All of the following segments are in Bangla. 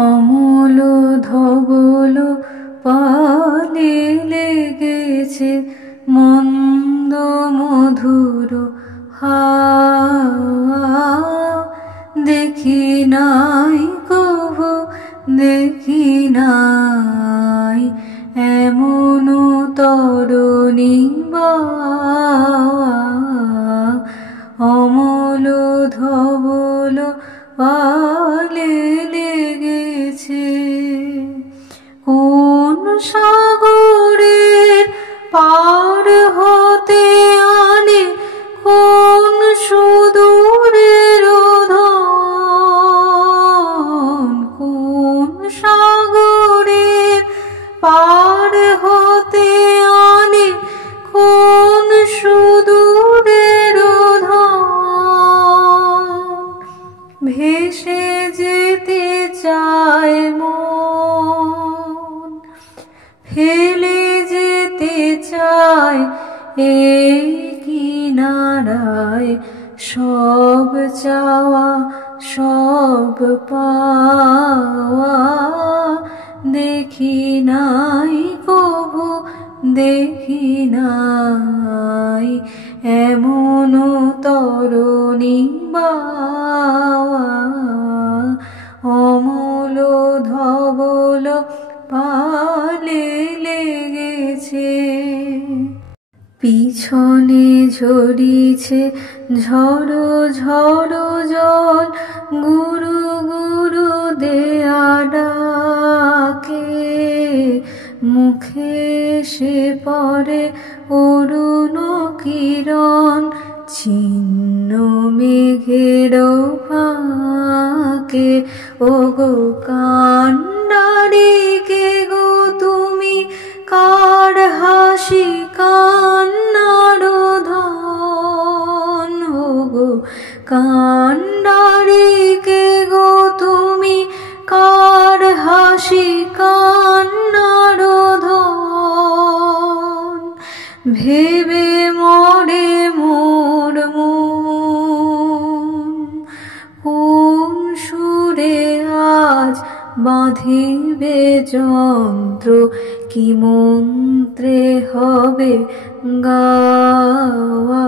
অমল ধবল পালে লেগেছে মন্দ মধুর হাওয়া। দেখি নাই কভু দেখি নাই এমন তরুণী বাওয়া। অমল ধবল পালে লেগেছে কোন সাগরের পার হতে আনে কোন সুদূরের ধন। কোন সাগরের পার হতে আনে কোন সুদূরের ধন। ভেসে যেতে চায় মন ফেলে যেতে চায় এই কিনারায় সব চাওয়া সব পাওয়া। দেখি নাই কভু দেখি নাই এমন তরুণী বাওয়া। অমল ধবল পালে লেগেছে পিছনে ঝরিছে ঝড়ো ঝড়ো জল গুরু গুরু দেয়া ডাকে। মুখে এসে পড়ে অরুণ কিরণ ছিন্ন মেঘের ফাঁকে। ওগো কান্ডারি কে গো তুমি কার হাসি কান্নার ধন। ওগো কান্ডারি কে গো তুমি কার হাসি কান্নার ধন। ভেবে মরে মোর মন কোন সুরে আজ বাঁধিবে যন্ত্র কি মন্ত্রে হবে গাওয়া।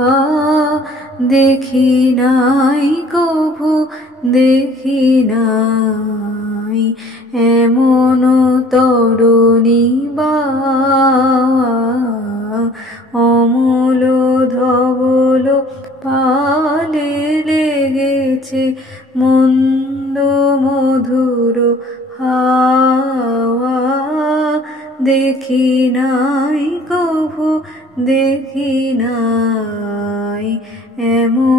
দেখি নাই কভু দেখি নাই এমন তরুণী বাওয়া। অমল ধবল পালে লেগেছে মন্দ মধুর হাওয়া। দেখি নাই কভু দেখি নাই এমন